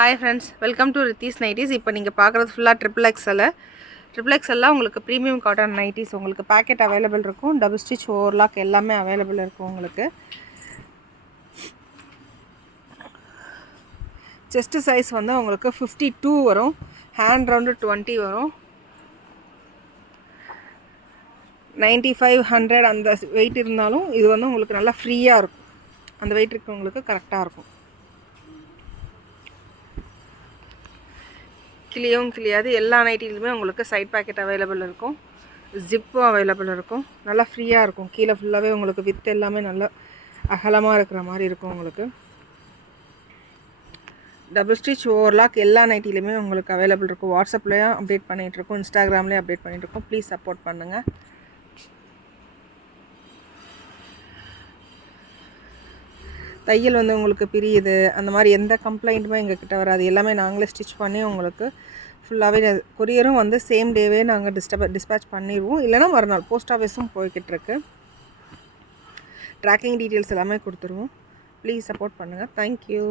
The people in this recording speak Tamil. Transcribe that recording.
Hi friends, welcome to Ritheesh nighties. இப்போ நீங்கள் பார்க்குறது ஃபுல்லாக ட்ரிபிள் எக்ஸ்எல்லாம் உங்களுக்கு ப்ரீமியம் காட்டன் நைட்டிஸ். உங்களுக்கு பேக்கெட் அவைலபிள் இருக்கும், டபுள் ஸ்டிச் ஓவர்லாக் எல்லாமே அவைலபிள் இருக்கும். உங்களுக்கு செஸ்ட்டு சைஸ் வந்து உங்களுக்கு 52 வரும், ஹேண்ட் ரவுண்டு 20 வரும். 95, 100 அந்த வெயிட் இருந்தாலும் இது வந்து உங்களுக்கு நல்லா ஃப்ரீயாக இருக்கும். அந்த வெயிட் இருக்கவங்களுக்கு கரெக்டாக இருக்கும். கிளியாது. எல்லா நைட்டிலுமே உங்களுக்கு சைட் பேக்கெட் அவைலபிள் இருக்கும், ஜிப்பும் அவைலபிள் இருக்கும். நல்லா ஃப்ரீயாக இருக்கும். கீழே ஃபுல்லாகவே உங்களுக்கு வித் எல்லாமே நல்லா அகலமாக இருக்கிற மாதிரி இருக்கும். உங்களுக்கு டபுள் ஸ்டிச் ஓவர்லாக் எல்லா நைட்டிலுமே உங்களுக்கு அவைலபிள் இருக்கும். வாட்ஸ்அப்லேயும் அப்டேட் பண்ணிகிட்ருக்கோம், இன்ஸ்டாகிராம்லேயும் அப்டேட் பண்ணிகிட்ருக்கோம். ப்ளீஸ் சப்போர்ட் பண்ணுங்கள். தையல் வந்து உங்களுக்கு பிரியுது அந்த மாதிரி எந்த கம்ப்ளைண்ட்டுமே எங்ககிட்ட வராது. எல்லாமே நாங்களே ஸ்டிச் பண்ணி உங்களுக்கு ஃபுல்லாகவே கொரியரும் வந்து சேம் டேவே நாங்கள் டிஸ்பேச் பண்ணிடுவோம். இல்லைனா மறுநாள் போஸ்ட் ஆஃபீஸும் போய்கிட்டுருக்கு. ட்ராக்கிங் டீட்டெயில்ஸ் எல்லாமே கொடுத்துருவோம். ப்ளீஸ் சப்போர்ட் பண்ணுங்கள். தேங்க்யூ.